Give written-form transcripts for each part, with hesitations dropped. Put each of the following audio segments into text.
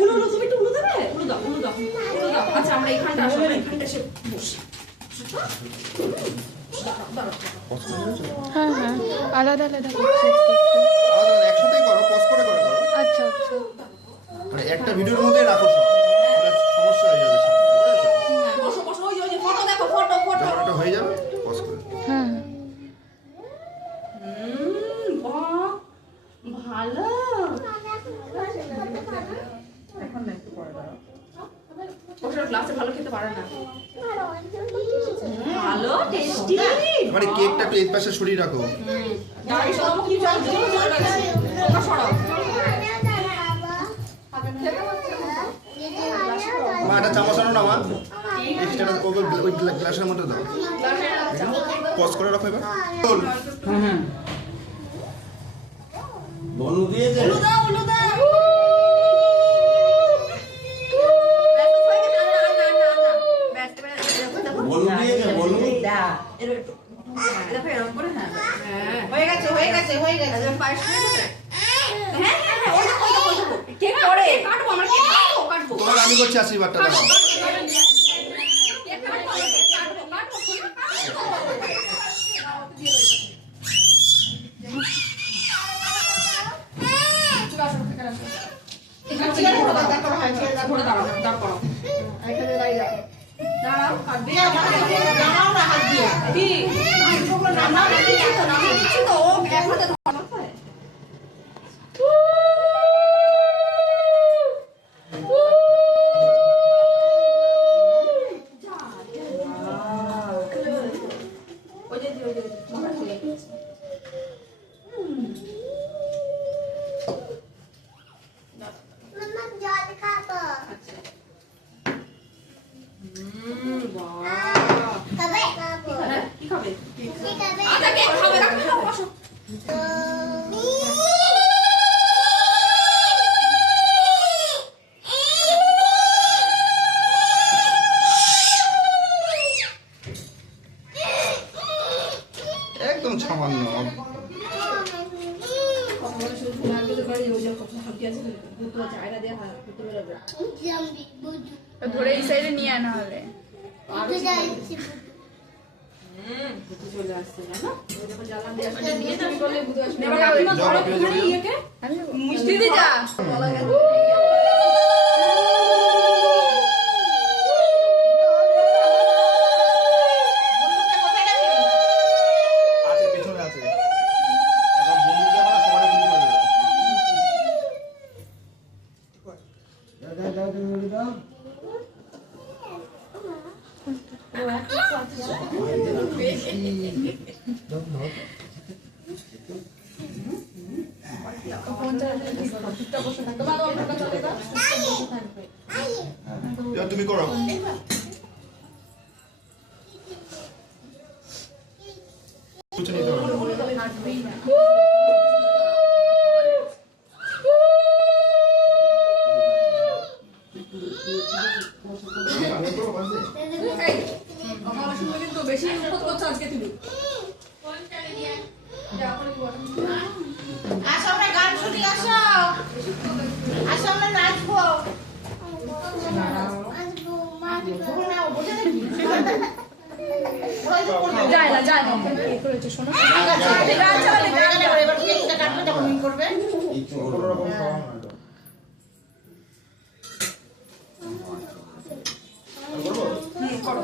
উলু উলু তুমি একটু উলু দেবে? উলু দাও, উলু দাও, উলু দাও। আচ্ছা আমরা এখানটা আসো, আমরা এখানটা এসে বসি। হ্যাঁ হ্যাঁ, আলাদা আলাদা আলাদা একসাথেই করো, পজ করে করে করো। আচ্ছা আচ্ছা, মানে একটা ভিডিওর মধ্যে রাখো সব, সমস্যা হয়ে যাবে। বসো বসো, ওই ওই ফটো দেখো, ফটো ফটো। যখন এটা হয়ে যাবে পজ করে। হ্যাঁ বাহ ভালো। এখন না, একটু পরে দাও। ওটা গ্লাসে ভালো খেতে পারে না। ভালো টেস্টি। মানে কেকটা একটু এই পাশে সরিয়ে রাখো। দাঁড়িয়ে সরাবো কি জল জল জল লাগছে। ওটা সরাও। মা একটা চামচ আনো না মা, এক্সট্রা ওই গ্লাসের মধ্যে দাও, পজ করে রাখো এবার। বনু দিয়েছে উলু দাও, উলু দাও। বনু দিয়েছে বনু হয়ে গেছে হয়ে গেছে হয়ে গেছে। কেক পরে কাটবো, আমরা কেক কাটবো, কাটবো। তোমার আমি করছি আশীর্বাদটা দাও। কেক কাটবো, কাটবো, কাটবো। ধরে দাঁড়াও, দাঁড় করো। দাঁড়াও, কাটবে। নামাও না হাত দিয়ে। কি? নামাও, দিচ্ছি তো, নামিয়ে দিচ্ছি তো। ও এক হাতে ধরো। ওই যে, ওই যে, মাথা খুলে গেছে। কি খাবে? আচ্ছা, কেক খাবে, রাখো, খাও, বসো। একদম সামান্য। ধরে এই সাইডে নিয়ে আনা হলে চলে আসছে, জানো? এবার কাকিমা ধরো একটুখানি ইয়েকে। মিষ্টি দি যা। আছে পেছনে আছে। এখন বন্ধু যখন সবাই মিলে করে দেবে। এবার তুমি করো। কিছু নিতে হবে না। আমার সঙ্গে কিন্তু বেশি উন্নত করছো আজকে তুমি। আসো আমরা গান শুনি, আসো আসো আমরা নাচবো। যায় না যায় না কি করেছে শোনো এবার কেকটা কাটবে, তখন কি করবে? কোনো রকম খাওয়া না এটা। করো।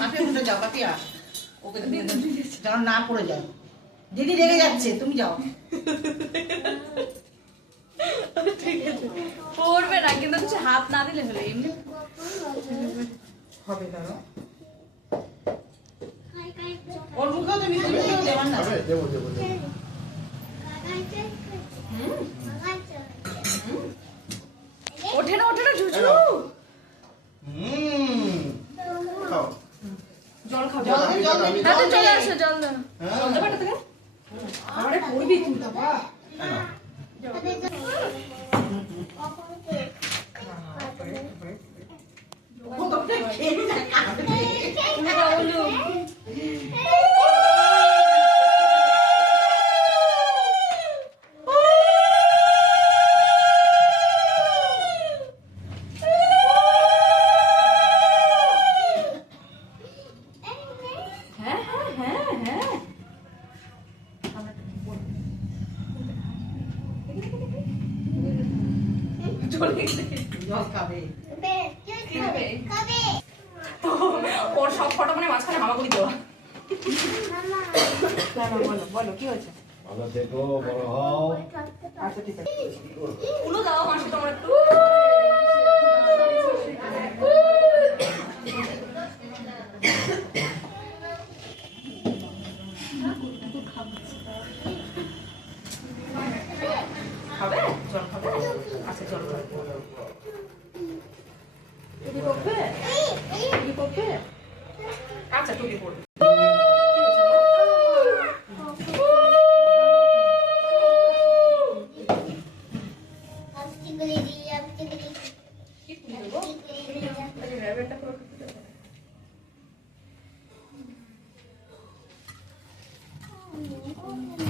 পাপিয়া উঠে যাও, পাপিয়া ওকে যেন না পড়ে যায়। দিদি রেগে যাচ্ছে, তুমি যাও। পড়বে না কিন্তু কিছু হাত না দিলে হলো এমনি হবে ধরো। ওর মুখেও তো মিষ্টি মুখেও দেওয়ার না। খাবে? দেবো দেবো দেবো। ওঠে না ঝুঝু খাও। জল খাবে। জল জল আমি হাতে চলে আসো জল দাও জল দেবে এটা থেকে? আরে পড়বি তুই বাবা। চলে গেছে। জল খাবে। কি হবে? ওর সব ফটো মানে মাঝখানে হামাগুড়ি দেওয়া। না, না, বলো, বলো, কি হয়েছে? ভালো থেকো, বড় হও। আচ্ছা, ঠিক আছে। উলো দাও মাসি তোমার একটু। খাবে? জল খাবে? আচ্ছা জল খাবে। টুপি পরবে? টুপি পরবে? আচ্ছা টুপি পরবে। কি টুপি দেবো? র্যাবেটটা পুরো টুপি দেবো। Oh,